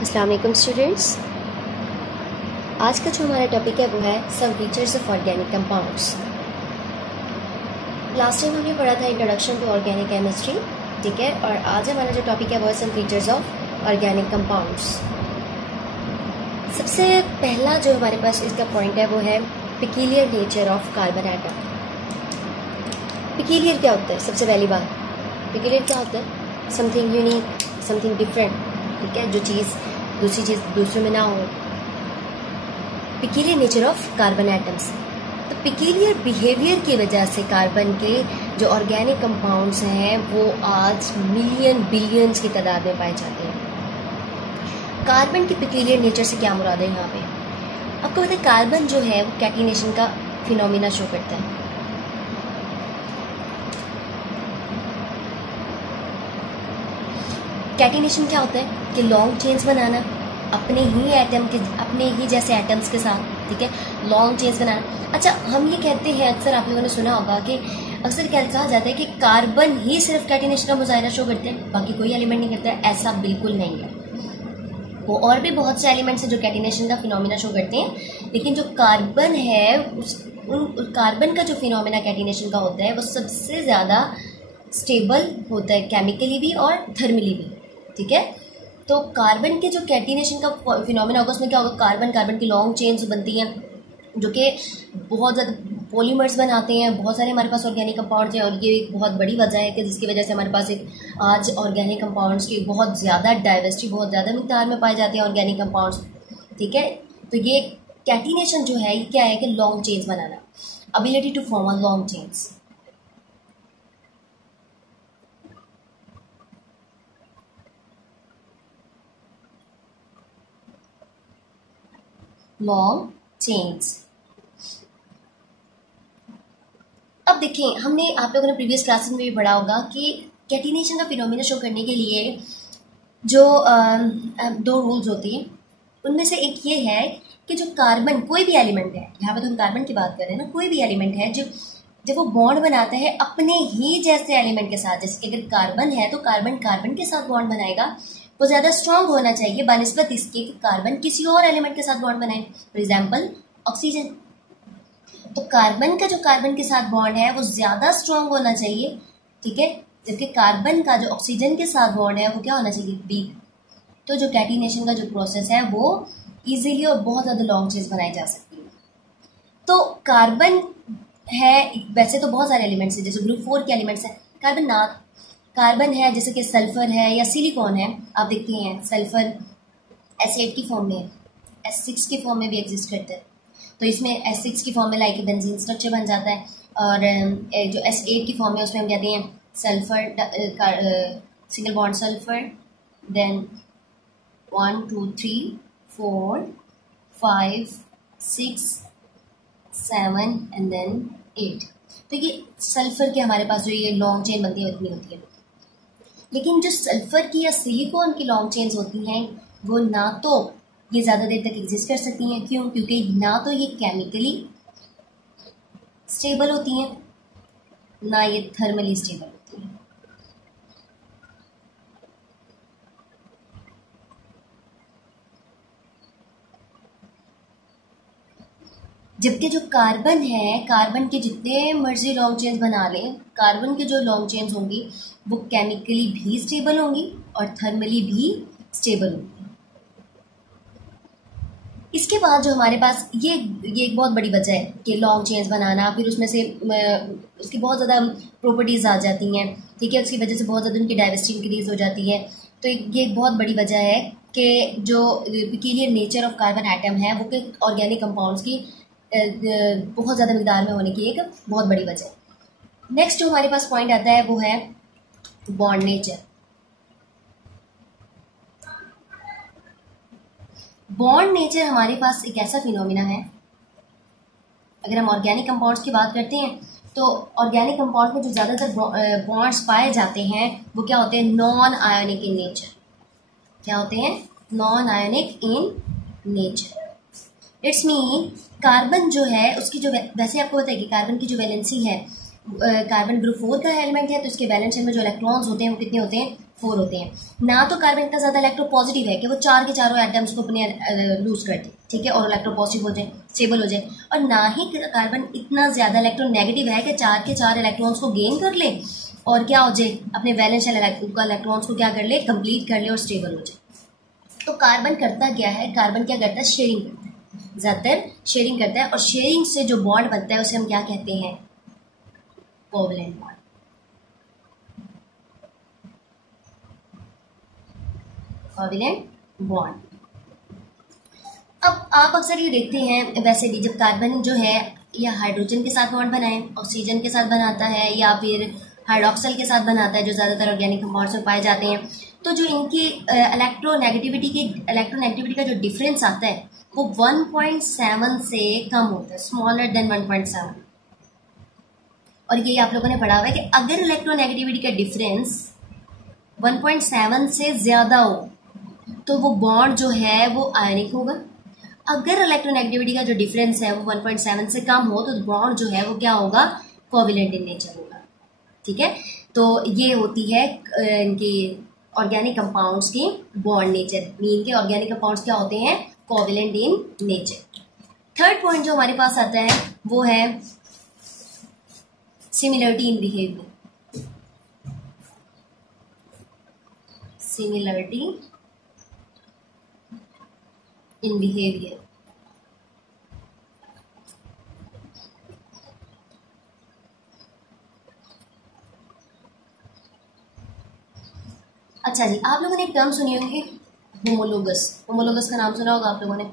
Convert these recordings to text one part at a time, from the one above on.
अस्सलाम वालेकुम स्टूडेंट्स। आज का जो हमारा टॉपिक है वो है some features of organic compounds. Last time हमने पढ़ा था इंट्रोडक्शन टू ऑर्गेनिक केमिस्ट्री, ठीक है, और आज हमारा जो टॉपिक है वो है some features of organic compounds. सबसे पहला जो हमारे पास इसका पॉइंट है वो है peculiar nature of carbon atom. Peculiar क्या होता है? सबसे पहली बात, पिक्यूलियर क्या होता है? समथिंग यूनिक, समथिंग डिफरेंट, ठीक है, जो चीज़ दूसरी चीज़ दूसरे में ना हो। Peculiar nature of carbon atoms, तो पिक्यूलियर बिहेवियर की वजह से कार्बन के जो ऑर्गेनिक कंपाउंड्स हैं वो आज मिलियन बिलियंस की तादाद में पाए जाते हैं। कार्बन की पिक्यूलियर नेचर से क्या मुराद है यहाँ पे? आपको पता है कार्बन जो है वो कैटिनेशन का फिनोमिना शो करता है। कैटिनेशन क्या होता है कि लॉन्ग चेन्स बनाना अपने ही जैसे एटम्स के साथ, ठीक है, लॉन्ग चेन्स बनाना। अच्छा, हम ये कहते हैं, अक्सर आप लोगों ने सुना होगा कि अक्सर क्या कहा जाता है कि कार्बन ही सिर्फ कैटिनेशन का मुजाहिरा शो करते हैं, बाकी कोई एलिमेंट नहीं करता है। ऐसा बिल्कुल नहीं है। वो और भी बहुत से एलिमेंट्स हैं जो कैटिनेशन का फिनोमिना शो करते हैं, लेकिन जो कार्बन है कार्बन का जो फिनोमिना कैटिनेशन का होता है वो सबसे ज़्यादा स्टेबल होता है, केमिकली भी और थर्मली भी, ठीक है। तो कार्बन के जो कैटिनेशन का फिनोमेना होगा उसमें क्या होगा, कार्बन की लॉन्ग चेन्स बनती हैं जो कि बहुत ज़्यादा पॉलीमर्स बनाते हैं। बहुत सारे हमारे पास ऑर्गेनिक कंपाउंड्स हैं और ये एक बहुत बड़ी वजह है कि जिसकी वजह से हमारे पास एक आज ऑर्गेनिक कंपाउंड्स की बहुत ज़्यादा डाइवर्सिटी, बहुत ज़्यादा मिकदार में पाए जाते हैं ऑर्गेनिक कंपाउंड्स, ठीक है। तो ये कैटिनेशन जो है ये क्या है कि लॉन्ग चेन्स बनाना, ability to form a long chains. Long chains. अब देखें, हमने आप लोगों ने प्रीवियस क्लासेस में भी पढ़ा होगा कि कैटिनेशन का फिनोमिना शो करने के लिए जो दो रूल्स होती हैं, उनमें से एक ये है कि जो कार्बन, कोई भी एलिमेंट है, यहाँ पे तो हम कार्बन की बात कर रहे हैं ना, कोई भी एलिमेंट है जब वो बॉन्ड बनाता है अपने ही जैसे एलिमेंट के साथ, जैसे कि अगर कार्बन है तो कार्बन के साथ बॉन्ड बनाएगा, वो ज़्यादा स्ट्रॉन्ग होना चाहिए बानिस्बत इसके कि कार्बन किसी और एलिमेंट के साथ बॉन्ड बनाए, फॉर एग्जाम्पल ऑक्सीजन। तो कार्बन के साथ बॉन्ड है वो ज़्यादा स्ट्रॉन्ग होना चाहिए, ठीक है, जबकि कार्बन का जो ऑक्सीजन के साथ बॉन्ड है वो क्या होना चाहिए, वीक। तो जो कैटिनेशन का जो प्रोसेस है वो इजीली और बहुत ज़्यादा लॉन्ग चेन्स बनाई जा सकती है। तो कार्बन है, वैसे तो बहुत सारे एलिमेंट्स हैं, जैसे ग्रुप 4 के एलिमेंट्स हैं, कार्बन है, जैसे कि सल्फर है या सिलिकॉन है। आप देखते हैं सल्फर S8 की फॉर्म में, S6 की फॉर्म में भी एग्जिस्ट करता है। तो इसमें S6 की फॉर्म में लाइक बेंजीन स्ट्रक्चर बन जाता है, और जो S8 की फॉर्म में उसमें हम कहते हैं sulphur, single bond sulphur, then 1 2 3 4 5 6 7 and then 8। तो ये सल्फर के हमारे पास जो ये लॉन्ग चेन बनती है उतनी होती है। लेकिन जो सल्फर की या सिलिकॉन की लॉन्ग चेन्स होती हैं वो ना तो ये ज़्यादा देर तक एग्जिस्ट कर सकती हैं, क्यों? क्योंकि ना तो ये केमिकली स्टेबल होती हैं, ना ये थर्मली स्टेबल होती हैं। जबकि जो कार्बन है, कार्बन के जितने मर्जी लॉन्ग चेन्स बना लें, कार्बन के जो लॉन्ग चेन्स होंगी वो केमिकली भी स्टेबल होंगी और थर्मली भी स्टेबल होंगी। इसके बाद जो हमारे पास ये एक बहुत बड़ी वजह है कि लॉन्ग चेन्स बनाना, फिर उसमें से उसकी बहुत ज़्यादा प्रॉपर्टीज़ आ जाती हैं, ठीक है, उसकी वजह से बहुत ज़्यादा उनकी डाइवर्सिटी इंक्रीज हो जाती है। तो ये एक बहुत बड़ी वजह है कि जो peculiar nature of carbon atom है वो कि ऑर्गेनिक कंपाउंड्स की बहुत ज़्यादा मिकदार में होने की एक बहुत बड़ी वजह है। नेक्स्ट जो हमारे पास पॉइंट आता है वो है बॉन्ड नेचर। बॉन्ड नेचर हमारे पास एक ऐसा फिनोमिना है, अगर हम ऑर्गेनिक कंपाउंड्स की बात करते हैं तो ऑर्गेनिक कंपाउंड में जो ज़्यादातर बॉन्ड्स पाए जाते हैं वो क्या होते हैं, नॉन आयोनिक इन नेचर। क्या होते हैं? Non ionic in nature. It's mean carbon जो है उसकी जो, वैसे आपको पता है कि कार्बन की जो वैलेंसी है, कार्बन ग्रुप 4 का एलिमेंट है तो इसके वैलेंस शेल में जो इलेक्ट्रॉन्स होते हैं वो कितने होते हैं, 4 होते हैं। ना तो कार्बन इतना ज़्यादा इलेक्ट्रोपॉजिटिव है कि वो चार के चारों एटम्स को अपने लूज कर दे, ठीक है, और इलेक्ट्रोपॉजिटिव हो जाए, स्टेबल हो जाए, और ना ही कार्बन इतना ज़्यादा इलेक्ट्रोनेगेटिव है कि चार के चार इलेक्ट्रॉन्स को गेन कर ले और क्या हो जाए, अपने वैलेंस शेल इलेक्ट्रॉन्स को क्या कर ले, कंप्लीट कर ले और स्टेबल हो जाए। तो कार्बन करता क्या है, कार्बन क्या करता है, शेयरिंग करता है, ज़्यादातर शेयरिंग करता है, और शेयरिंग से जो बॉन्ड बनता है उसे हम क्या कहते हैं, कोवलेंट बॉन्ड। Covalent bond. अब आप अक्सर ये देखते हैं वैसे भी, जब कार्बन जो है या हाइड्रोजन के साथ बॉन्ड बनाए, ऑक्सीजन के साथ बनाता है, या फिर हाइड्रोक्सल के साथ बनाता है, जो ज़्यादातर ऑर्गेनिक कंपाउंड्स में पाए जाते हैं, तो जो इनकी इलेक्ट्रोनेगेटिविटी का जो डिफरेंस आता है वो 1.7 से कम होता है, स्मॉलर देन 1.7। और ये आप लोगों ने पढ़ा हुआ है कि अगर इलेक्ट्रोनेगेटिविटी का डिफरेंस 1.7 से ज़्यादा हो तो वो बॉन्ड जो है वो आयनिक होगा। अगर इलेक्ट्रोनेगेटिविटी का जो डिफरेंस है वो 1.7 से कम हो तो बॉन्ड जो है वो क्या होगा, कोवैलेंट इन नेचर होगा। ठीक है, तो ये होती है इनकी ऑर्गेनिक कंपाउंड्स की बॉन्ड नेचर। मीन के ऑर्गेनिक कंपाउंड्स क्या होते हैं, covalent in nature. Third point जो हमारे पास आता है वो है similarity in behaviour. Similarity in behaviour. अच्छा जी, आप लोगों ने एक टर्म सुनी होगी होमोलोगस। होमोलोगस का नाम सुना होगा आप लोगों ने।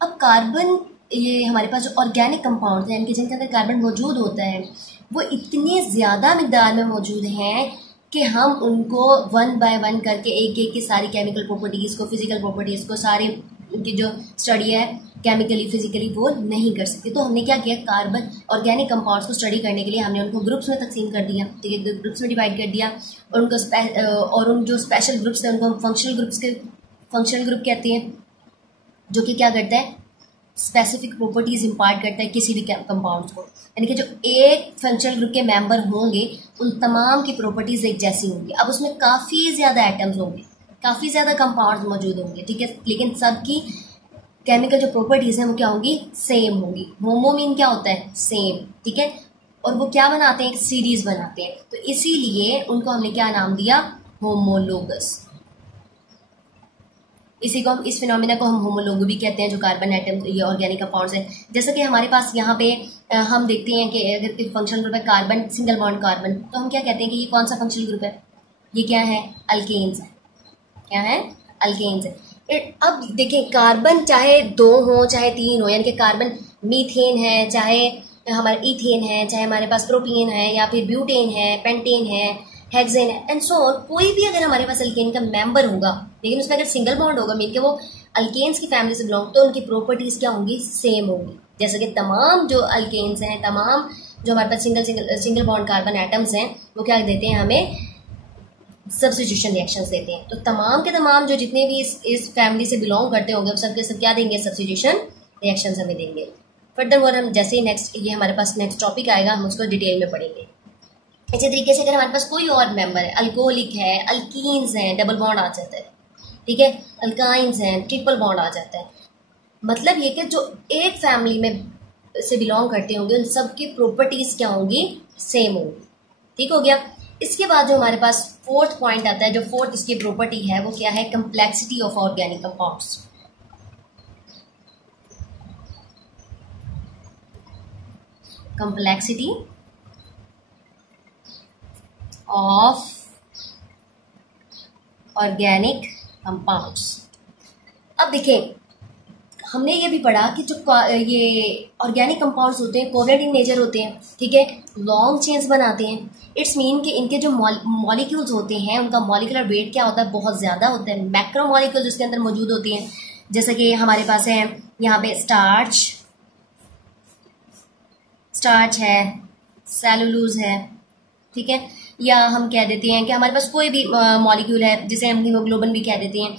अब कार्बन, ये हमारे पास जो ऑर्गेनिक कंपाउंड हैं, इनके जिनके अंदर कार्बन मौजूद होता है वो इतने ज़्यादा मिकदार में मौजूद हैं कि हम उनको 1 बाय 1 करके एक एक की सारी केमिकल प्रॉपर्टीज़ को, फिजिकल प्रॉपर्टीज़ को, सारी उनकी जो स्टडी है केमिकली फिजिकली वो नहीं कर सकते। तो हमने क्या किया, कार्बन ऑर्गेनिक कंपाउंड्स को स्टडी करने के लिए हमने उनको ग्रुप्स में तकसीम कर दिया, ठीक है, ग्रुप्स में डिवाइड कर दिया, और उनको और उन जो स्पेशल ग्रुप्स हैं उनको हम फंक्शनल ग्रुप कहते हैं, जो कि क्या करता है, स्पेसिफिक प्रॉपर्टीज इंपार्ट करता है किसी भी कंपाउंड्स को। यानी कि जो एक फंक्शनल ग्रुप के मेंबर होंगे उन तमाम की प्रॉपर्टीज एक जैसी होंगी। अब उसमें काफ़ी ज़्यादा एटम्स होंगे, काफ़ी ज़्यादा कंपाउंड्स मौजूद होंगे, ठीक है, लेकिन सबकी केमिकल जो प्रॉपर्टीज़ हैं वो क्या होंगी, सेम होंगी। होमो मीन क्या होता है, सेम, ठीक है, और वो क्या बनाते हैं, एक सीरीज बनाते हैं। तो इसीलिए उनको हमने क्या नाम दिया, होमोलोगस। इसी को हम, इस फिनोमिना को हम होमोलोगो भी कहते हैं, जो कार्बन एटम ये ऑर्गेनिक कंपाउंड्स हैं। जैसे कि हमारे पास यहाँ पे हम देखते हैं कि अगर फंक्शनल ग्रुप है कार्बन, सिंगल बॉन्ड कार्बन, तो हम क्या कहते हैं कि ये कौन सा फंक्शनल ग्रुप है, ये क्या है, अल्केन्स है। क्या है, अल्केन्स है। अब देखिए, कार्बन चाहे 2 हो चाहे 3 हो, यानी कि कार्बन मीथेन है, चाहे हमारा ईथेन है, चाहे हमारे पास प्रोपेन है, या फिर ब्यूटेन है, पेंटेन है, हेक्सेन है, एंड सो ऑन, कोई भी अगर हमारे पास अल्केन का मेंबर होगा, लेकिन उसमें अगर सिंगल बॉन्ड होगा मीन के वो अल्केन्स की फैमिली से बिलोंग, तो उनकी प्रॉपर्टीज क्या होंगी, सेम होंगी। जैसे कि तमाम जो अल्केन्स हैं, तमाम जो हमारे पास सिंगल बॉन्ड कार्बन एटम्स हैं, वो क्या देते हैं, हमें सब्स्टिट्यूशन रिएक्शंस देते हैं। तो तमाम के तमाम जो जितने भी इस फैमिली से बिलोंग करते होंगे वो सबके सब क्या देंगे, सब्स्टिट्यूशन रिएक्शंस हमें देंगे। फर्दरमोर हम जैसे ही नेक्स्ट, ये हमारे पास नेक्स्ट टॉपिक आएगा, हम उसको डिटेल में पढ़ेंगे। इसी तरीके से अगर हमारे पास कोई और मेंबर है, अल्कोहलिक है, अल्कीन्स हैं, डबल बॉन्ड आ जाता है, ठीक है, अल्काइंस हैं, ट्रिपल बॉन्ड आ जाता है। मतलब ये कि जो एक फैमिली में से बिलोंग करते होंगे उन सब की प्रॉपर्टीज क्या होंगी, सेम होंगी। ठीक हो गया। इसके बाद जो हमारे पास फोर्थ पॉइंट आता है, जो फोर्थ इसकी प्रॉपर्टी है वो क्या है, complexity of organic compounds. Complexity of organic compounds. अब देखिए, हमने ये भी पढ़ा कि जो ये ऑर्गेनिक कंपाउंड्स होते हैं कोवैलेंट इन नेचर होते हैं, ठीक है, लॉन्ग चेन्स बनाते हैं। इट्स मीन कि इनके जो मॉलिक्यूल्स होते हैं उनका मॉलिक्यूलर वेट क्या होता है, बहुत ज़्यादा होता है। मैक्रो मॉलिक्यूल्स इसके अंदर मौजूद होती हैं, जैसे कि हमारे पास है यहाँ पे स्टार्च है, सेलुलोज है, ठीक है, या हम कह देते हैं कि हमारे पास कोई भी मॉलिक्यूल है जिसे हम हीमोग्लोबिन भी कह देते हैं।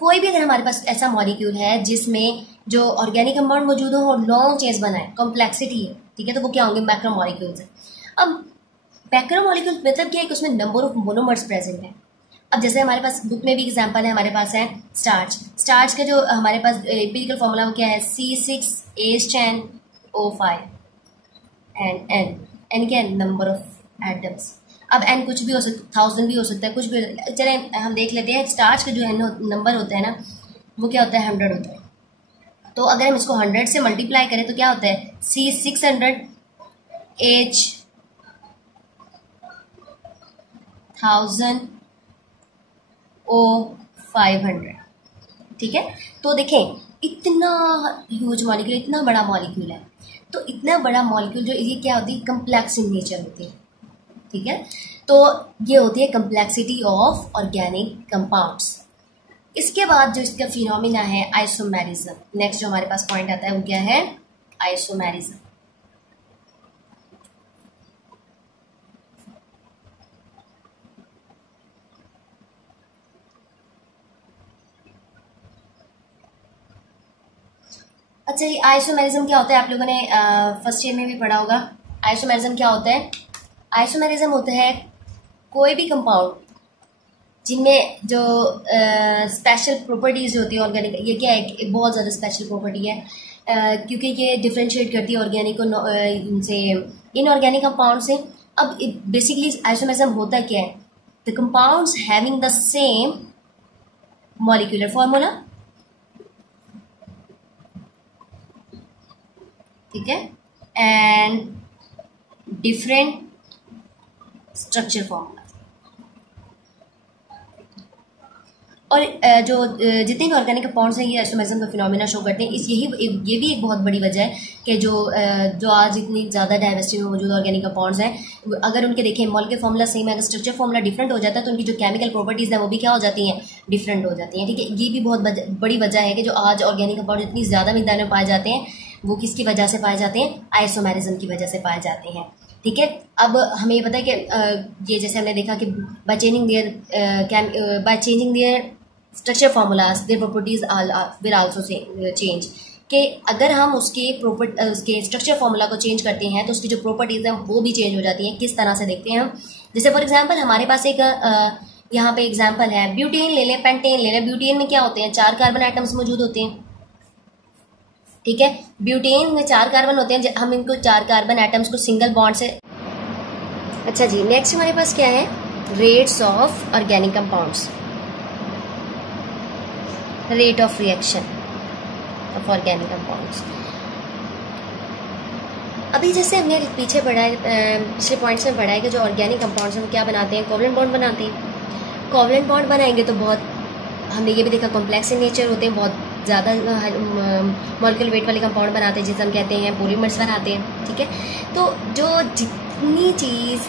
कोई भी अगर हमारे पास ऐसा मॉलिक्यूल है जिसमें जो ऑर्गेनिक कंपाउंड मौजूद हो और लॉन्ग चेन्स बनाए, कॉम्प्लेक्सिटी है, ठीक है, तो वो क्या होंगे, मैक्रो मॉलिक्यूल्स हैं। अब मैक्रोमोलिक्यूल मतलब क्या है कि उसमें नंबर ऑफ मोनोमर्स प्रेजेंट है। अब जैसे हमारे पास बुक में भी एग्जांपल है, हमारे पास है स्टार्च का जो हमारे पास एम्पिरिकल फॉर्मूला वो क्या है, C6H10O5 एंड एन क्या है, नंबर ऑफ एटम्स। अब एन कुछ भी हो सकता, 1000 भी हो सकता है, कुछ भी हो सकता है। चले हम देख लेते हैं स्टार्च का जो है नंबर होता है ना, वो क्या होता है, 100 होता है। तो अगर हम इसको 100 से मल्टीप्लाई करें तो क्या होता है, C600H1000O500, ठीक है। तो देखें इतना ह्यूज मॉलिक्यूल, इतना बड़ा मॉलिक्यूल है, तो इतना बड़ा मॉलिक्यूल जो ये क्या होती है, कम्प्लेक्स इन नेचर होती है, ठीक है। तो ये होती है कम्प्लेक्सिटी ऑफ ऑर्गेनिक कंपाउंड्स। इसके बाद जो इसका फिनोमिना है आइसोमेरिज्म, नेक्स्ट जो हमारे पास पॉइंट आता है वो क्या है, आइसोमेरिज्म। अच्छा, ये आइसोमेरिज्म क्या होता है, आप लोगों ने फर्स्ट ईयर में भी पढ़ा होगा। आइसोमेरिज्म क्या होता है, आइसोमेरिज्म होता है कोई भी कंपाउंड जिनमें जो स्पेशल प्रॉपर्टीज होती है ऑर्गेनिक, ये क्या है, बहुत ज़्यादा स्पेशल प्रॉपर्टी है, क्योंकि ये डिफरेंशिएट करती है ऑर्गेनिक को इनसे, इनऑर्गेनिक कंपाउंड से। अब बेसिकली आइसोमेरिज्म होता क्या है, the compounds having the same molecular formula, ठीक है, एंड डिफरेंट स्ट्रक्चर फॉर्मूला। और जो जितने भी ऑर्गेनिक कंपाउंड्स हैं ये आइसोमेरिज्म का फिनोमिना शो करते हैं। ये भी एक बहुत बड़ी वजह है कि जो आज इतनी ज़्यादा डाइवर्सिटी में मौजूद ऑर्गेनिक कंपाउंड्स हैं, अगर उनके देखें मॉलिक्यूलर फॉर्मूला सेम है, अगर स्ट्रक्चर फॉर्मूला डिफरेंट हो जाता है तो उनकी जो केमिकल प्रॉपर्टीज़ हैं वो भी क्या हो जाती हैं, डिफरेंट हो जाती हैं, ठीक है। ये भी बहुत बड़ी वजह है कि जो आज ऑर्गेनिक कंपाउंड इतनी ज़्यादा मिकदार में पाए जाते हैं वो किसकी वजह से पाए जाते हैं, आइसोमेरिज्म की वजह से पाए जाते हैं, ठीक है। अब हमें ये पता है कि ये जैसे हमने देखा कि by changing their structure formulas their properties will also change, कि अगर हम उसके स्ट्रक्चर फॉर्मूला को चेंज करते हैं तो उसकी जो प्रॉपर्टीज हैं वो भी चेंज हो जाती हैं। किस तरह से देखते हैं हम, जैसे फॉर एग्जांपल हमारे पास एक यहाँ पे एग्जांपल है, ब्यूटेन ले लें, पेंटेन ले लें। ब्यूटेन में क्या होते हैं, 4 कार्बन आइटम्स मौजूद होते हैं, ठीक है। ब्यूटेन में 4 कार्बन होते हैं, हम इनको 4 कार्बन आइटम्स को सिंगल बॉन्ड से। अच्छा जी, नेक्स्ट हमारे पास क्या है, rates of organic compounds, rate of reaction of organic compounds. अभी जैसे हमने पीछे पढ़ा है, पिछले पॉइंट्स में पढ़ा है कि जो ऑर्गेनिक कंपाउंड्स हैं वो क्या बनाते हैं, कोवलेंट बॉन्ड बनाते हैं। कोवलेंट बॉन्ड बनाएंगे तो बहुत, हमने ये भी देखा कॉम्प्लेक्स इन नेचर होते हैं, बहुत ज़्यादा मॉलिक्यूलर वेट वाले कंपाउंड बनाते हैं जिसे हम कहते हैं पॉलीमर्स बनाते हैं, ठीक है। तो जो जितनी चीज़